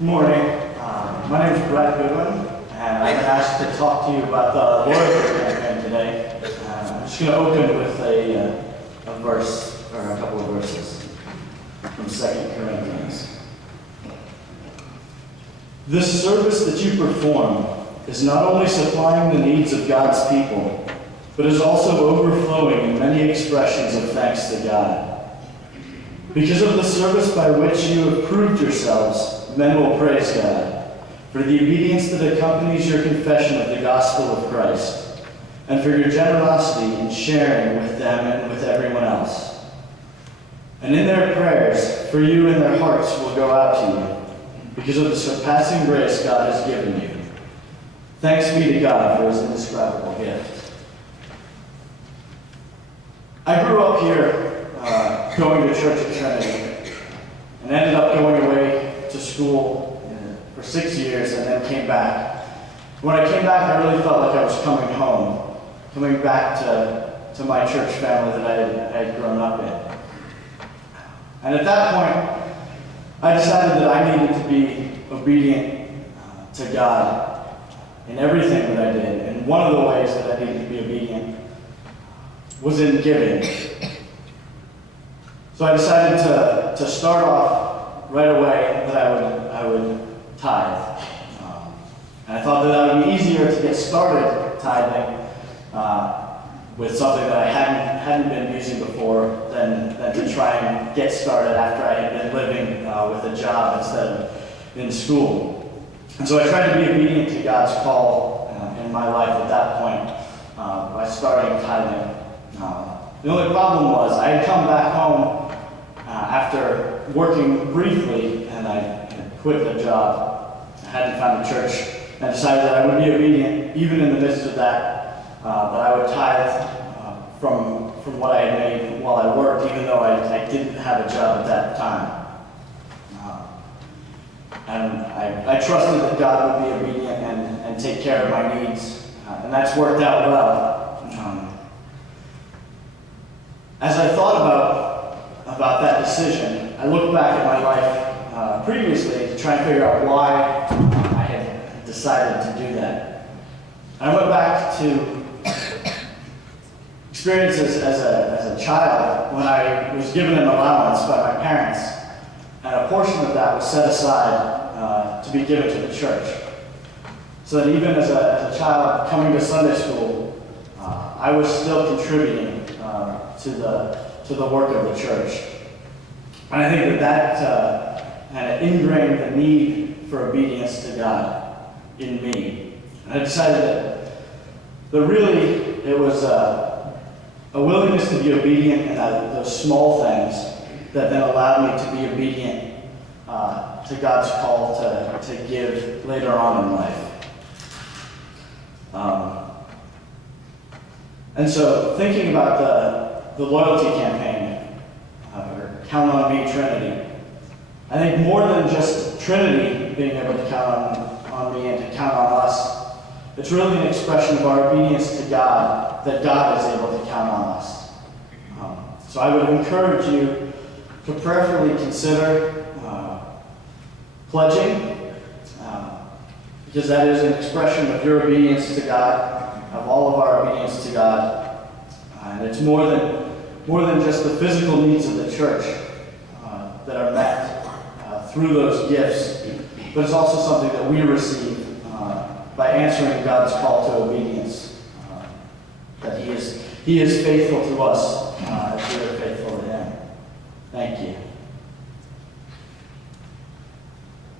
Good morning. My name is Goodwin, and I've been asked to talk to you about the loyalty campaign today. I'm just going to open with a verse, or a couple of verses from 2 Corinthians. This service that you perform is not only supplying the needs of God's people, but is also overflowing in many expressions of thanks to God. Because of the service by which you have proved yourselves, men will praise God for the obedience that accompanies your confession of the gospel of Christ, and for your generosity in sharing with them and with everyone else. And in their prayers, for you and their hearts will go out to you, because of the surpassing grace God has given you. Thanks be to God for his indescribable gift. I grew up here going to church at Trinity, and ended up going away to school for 6 years and then came back. When I came back, I really felt like I was coming home, coming back to my church family that I had grown up in. And at that point, I decided that I needed to be obedient to God in everything that I did. And one of the ways that I needed to be obedient was in giving. So I decided to start off right away that I would tithe. And I thought that would be easier to get started tithing with something that I hadn't been using before than to try and get started after I had been living with a job instead of in school. And so I tried to be obedient to God's call in my life at that point by starting tithing. The only problem was I had come back home after working briefly, and I had quit the job. I hadn't found a church, and I decided that I would be obedient, even in the midst of that I would tithe from what I had made while I worked, even though I didn't have a job at that time. And I trusted that God would be obedient and take care of my needs, and that's worked out well. As I thought about that decision, I looked back at my life previously to try and figure out why I had decided to do that. And I went back to experiences as a child when I was given an allowance by my parents, and a portion of that was set aside to be given to the church. So that even as a child coming to Sunday school, I was still contributing to the work of the church. And I think that had ingrained the need for obedience to God in me. And I decided that really it was a willingness to be obedient in those small things that then allowed me to be obedient to God's call to give later on in life. And so thinking about the loyalty campaign, or Count on Me, Trinity, I think more than just Trinity being able to count on me and to count on us, it's really an expression of our obedience to God that God is able to count on us. So I would encourage you to prayerfully consider pledging, because that is an expression of your obedience to God, of all of our obedience to God. And it's more than just the physical needs of the church that are met through those gifts, but it's also something that we receive by answering God's call to obedience. That He is faithful to us as we are